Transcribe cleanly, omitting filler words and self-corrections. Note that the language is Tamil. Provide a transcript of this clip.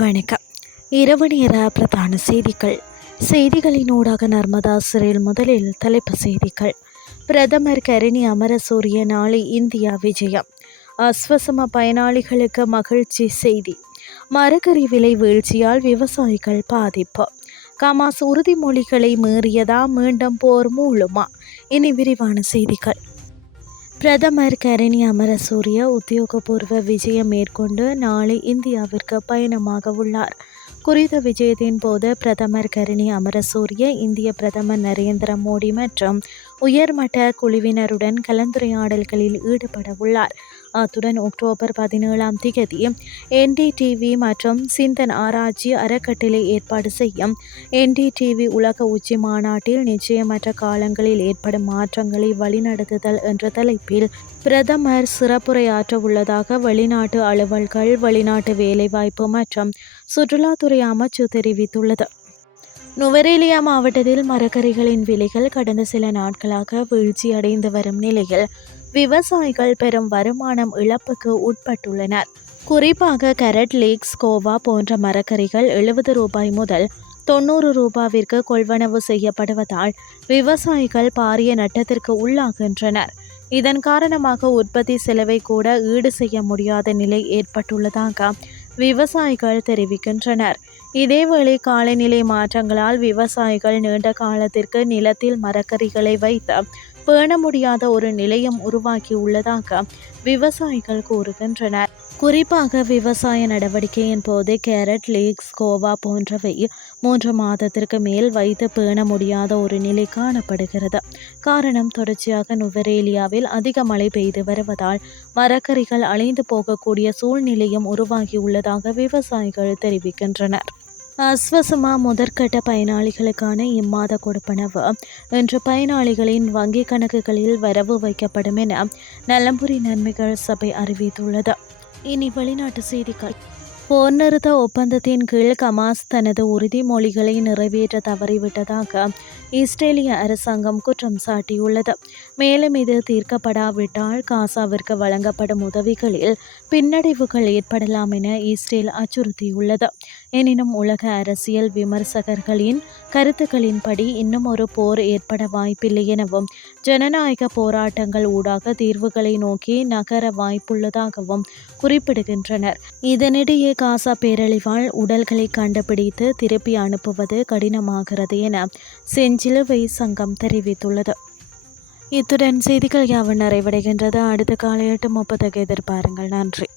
வணக்கம். இரவு நேர பிரதான செய்திகளினூடாக நர்மதா சிறையில். முதலில் தலைப்புச் செய்திகள். பிரதமர் கரணி அமரசூரிய நாளை இந்தியா விஜயம். அஸ்வசம பயனாளிகளுக்கு மகிழ்ச்சி செய்தி. மரக்கறி விலை வீழ்ச்சியால் விவசாயிகள் பாதிப்பு. கமாஸ் உறுதிமொழிகளை மீறியதா, மீண்டும் போர் மூளுமா? இனி விரிவான செய்திகள். பிரதமர் கரணி அமரசூரிய உத்தியோகபூர்வ விஜயம் மேற்கொண்டு நாளை இந்தியாவிற்கு பயணமாக உள்ளார். குறித்த விஜயத்தின் போது பிரதமர் கரணி அமரசூரிய இந்திய பிரதமர் நரேந்திர மோடி மற்றும் உயர்மட்ட குழுவினருடன் கலந்துரையாடல்களில் ஈடுபட உள்ளார். அத்துடன் அக்டோபர் 17 NDTV மற்றும் சிந்தன் ஆராய்ச்சி அறக்கட்டளை ஏற்பாடு செய்யும் NDTV உலக உச்சி மாநாட்டில் நிச்சயமற்ற காலங்களில் ஏற்படும் மாற்றங்களை வழிநடத்துதல் என்ற தலைப்பில் பிரதமர் சிறப்புரையாற்ற உள்ளதாக வெளிநாட்டு அலுவல்கள், வெளிநாட்டு வேலைவாய்ப்பு மற்றும் சுற்றுலாத்துறை அமைச்சு தெரிவித்துள்ளது. நுவரேலியா மாவட்டத்தில் மரக்கறிகளின் விலைகள் கடந்த சில நாட்களாக வீழ்ச்சியடைந்து வரும் நிலையில் விவசாயிகள் பெரும் வருமானம் இழப்புக்கு உட்பட்டுள்ளனர். குறிப்பாக கேரட், லீக்ஸ், கோவா போன்ற மரக்கறிகள் 70 ரூபாய் முதல் 90 ரூபாவிற்கு கொள்வனவு செய்யப்படுவதால் விவசாயிகள் பாரிய நட்டத்திற்கு உள்ளாகின்றனர். இதன் காரணமாக உற்பத்தி செலவை கூட ஈடு செய்ய முடியாத நிலை ஏற்பட்டுள்ளதாக விவசாயிகள் தெரிவிக்கின்றனர். இதேவேளை காலநிலை மாற்றங்களால் விவசாயிகள் நீண்ட காலத்திற்கு நிலத்தில் மரக்கறிகளை வைத்து பேண முடியாத ஒரு நிலையம் உருவாக்கியுள்ளதாக விவசாயிகள் கூறுகின்றனர். குறிப்பாக விவசாய நடவடிக்கையின் போது கேரட், லீக்ஸ், கோவா போன்றவை 3 மாதத்திற்கு மேல் வைத்து பேண முடியாத ஒரு நிலை காணப்படுகிறது. காரணம், தொடர்ச்சியாக நுவரேலியாவில் அதிக மழை பெய்து வருவதால் மரக்கறிகள் அழிந்து போகக்கூடிய சூழ்நிலையும் உருவாகியுள்ளதாக விவசாயிகள் தெரிவிக்கின்றனர். அஸ்வசமா முதற்கட்ட பயனாளிகளுக்கான இம்மாத கொடுப்பனவு இன்று பயனாளிகளின் வங்கிக் கணக்குகளில் வரவு வைக்கப்படும் என நலம்புரி நன்மைகள் சபை அறிவித்துள்ளது. இனி வெளிநாட்டு செய்திகள். போர் நிறுத்த ஒப்பந்தத்தின் கீழ் கமாஸ் தனது உறுதிமொழிகளை நிறைவேற்ற தவறிவிட்டதாக இஸ்ரேலிய அரசாங்கம் குற்றம் சாட்டியுள்ளது. மேலும் இது தீர்க்கப்படாவிட்டால் காசாவிற்கு வழங்கப்படும் உதவிகளில் பின்னடைவுகள் ஏற்படலாம் என இஸ்ரேல் அச்சுறுத்தியுள்ளது. எனினும் உலக அரசியல் விமர்சகர்களின் கருத்துக்களின்படி இன்னும் ஒரு போர் ஏற்பட வாய்ப்பில்லை எனவும் ஜனநாயக போராட்டங்கள் ஊடாக தீர்வுகளை நோக்கி நகர வாய்ப்புள்ளதாகவும் குறிப்பிடுகின்றனர். இதனிடையே காசா பேரழிவால் உடல்களை கண்டுபிடித்து திருப்பி அனுப்புவது கடினமாகிறது என செஞ்சிலுவை சங்கம் தெரிவித்துள்ளது. இத்துடன் செய்திகள் யாவும் நிறைவடைகின்றது. அடுத்த காலை 8:30 எதிர்பாருங்கள். நன்றி.